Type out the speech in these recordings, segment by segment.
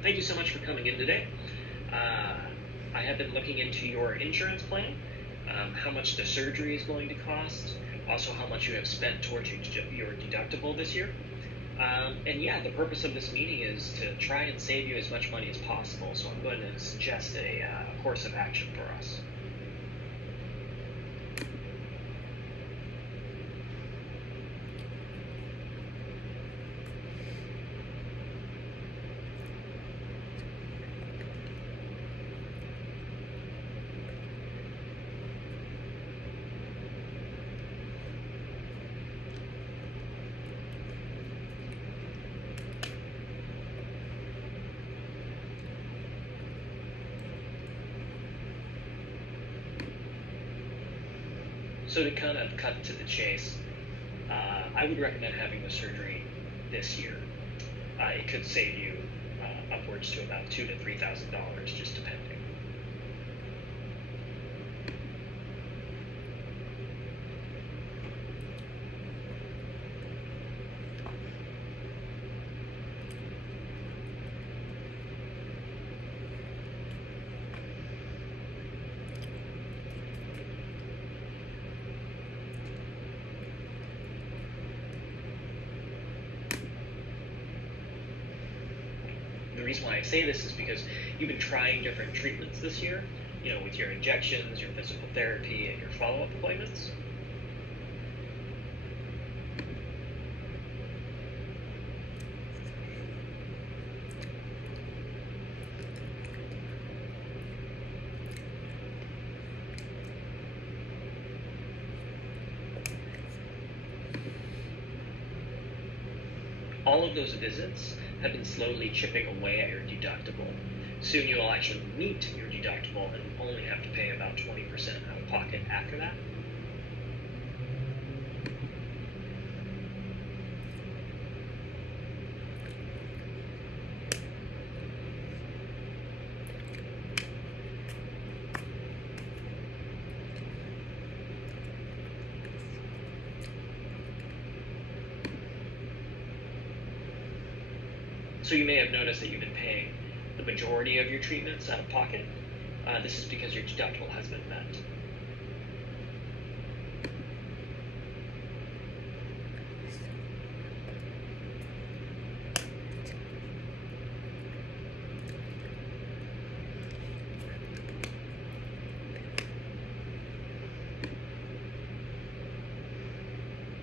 Thank you so much for coming in today. I have been looking into your insurance plan, how much the surgery is going to cost, also how much you have spent towards your deductible this year. And yeah, the purpose of this meeting is to try and save you as much money as possible, so I'm going to suggest a course of action for us. So to kind of cut to the chase, I would recommend having the surgery this year. It could save you upwards to about $2,000 to $3,000, just depending. The reason why I say this is because you've been trying different treatments this year, with your injections, your physical therapy, and your follow-up appointments. All of those visits have been slowly chipping away at your deductible. Soon you'll actually meet your deductible and only have to pay about 20% out of pocket after that. So you may have noticed that you've been paying the majority of your treatments out of pocket. This is because your deductible has been met.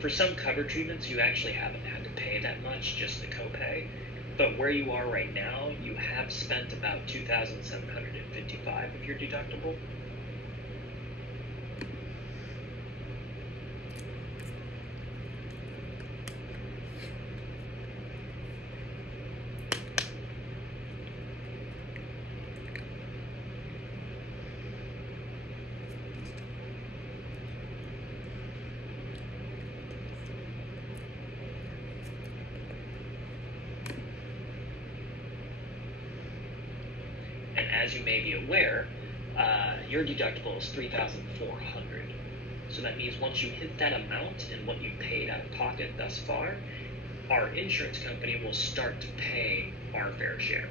For some covered treatments, you actually haven't had to pay that much, just the copay. But where you are right now, you have spent about $2,755 of your deductible. And as you may be aware, your deductible is $3,400. So that means once you hit that amount and what you've paid out of pocket thus far, our insurance company will start to pay our fair share.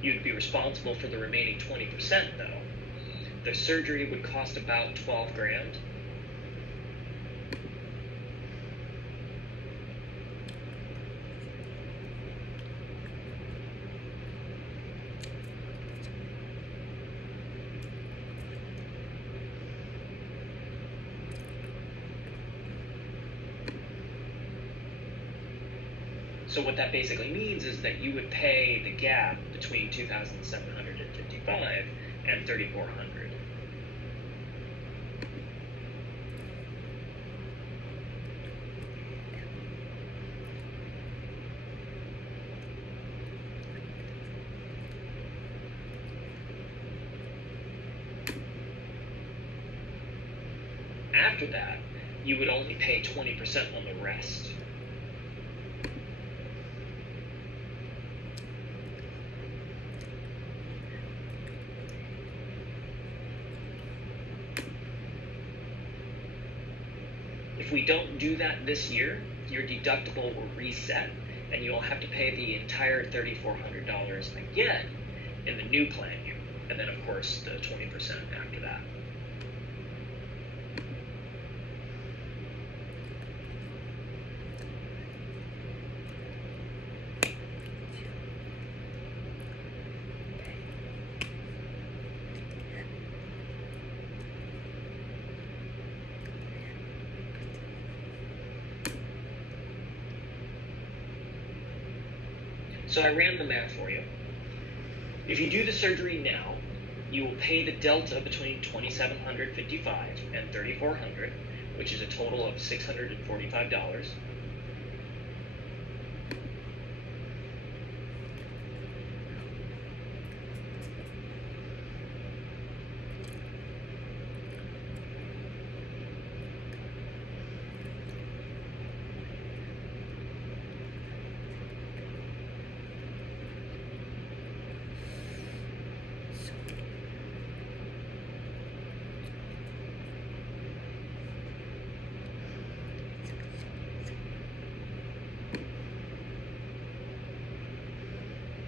You'd be responsible for the remaining 20% though. The surgery would cost about 12 grand. So what that basically means is that you would pay the gap between 2,755 and 3,400. After that, you would only pay 20% on the rest. If we don't do that this year, your deductible will reset and you'll have to pay the entire $3,400 again in the new plan year. And then, of course, the 20% after that. So I ran the math for you. If you do the surgery now, you will pay the delta between $2,755 and $3,400, which is a total of $645.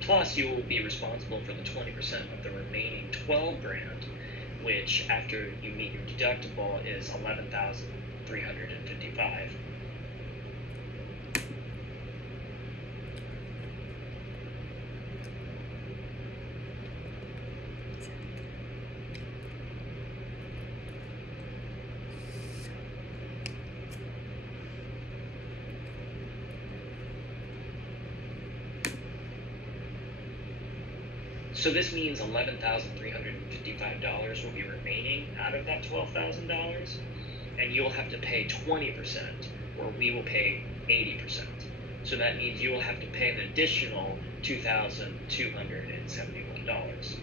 Plus, you will be responsible for the 20% of the remaining 12 grand, which after you meet your deductible is 11,355. So this means $11,355 will be remaining out of that $12,000, and you'll have to pay 20%, or we will pay 80%. So that means you will have to pay an additional $2,271.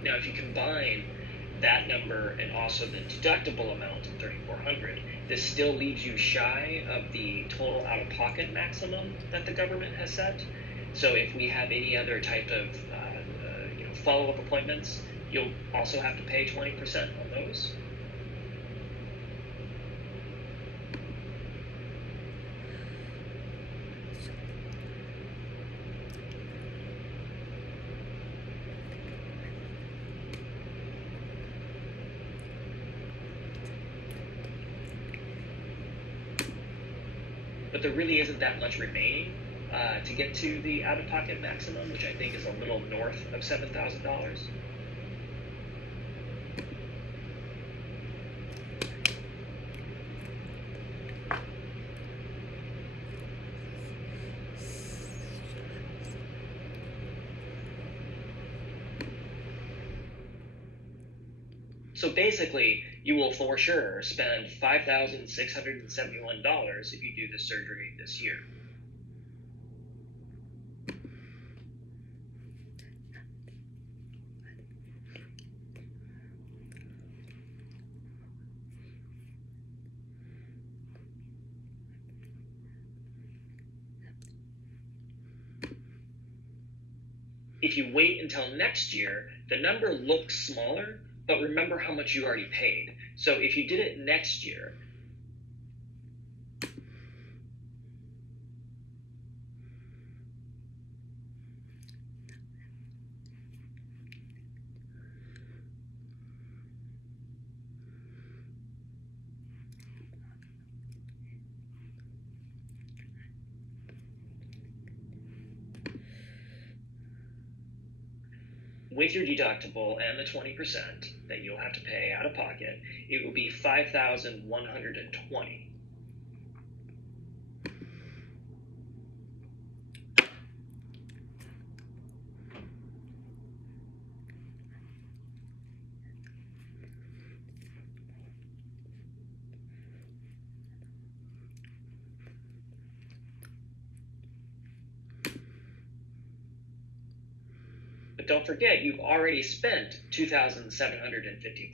Now, if you combine that number and also the deductible amount of $3,400, this still leaves you shy of the total out-of-pocket maximum that the government has set. So if we have any other type of follow-up appointments, you'll also have to pay 20% on those. But there really isn't that much remaining to get to the out-of-pocket maximum, which I think is a little north of $7,000. So basically, you will for sure spend $5,671 if you do the surgery this year. If you wait until next year, the number looks smaller, but remember how much you already paid. So if you did it next year, with your deductible and the 20% that you'll have to pay out of pocket, it will be $5,120. But don't forget, you've already spent $2,755.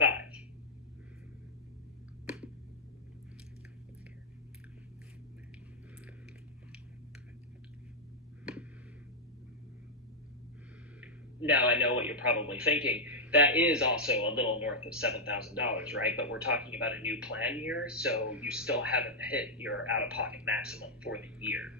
Now, I know what you're probably thinking. That is also a little north of $7,000, right? But we're talking about a new plan year, so you still haven't hit your out-of-pocket maximum for the year.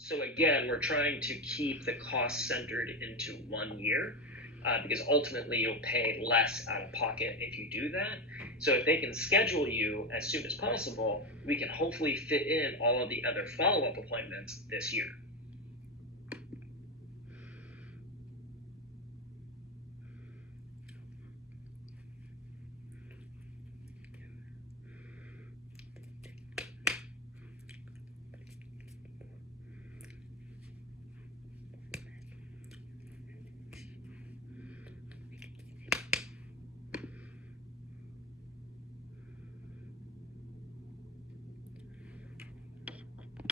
So again, we're trying to keep the cost centered into 1 year, because ultimately you'll pay less out of pocket if you do that. So if they can schedule you as soon as possible, we can hopefully fit in all of the other follow-up appointments this year.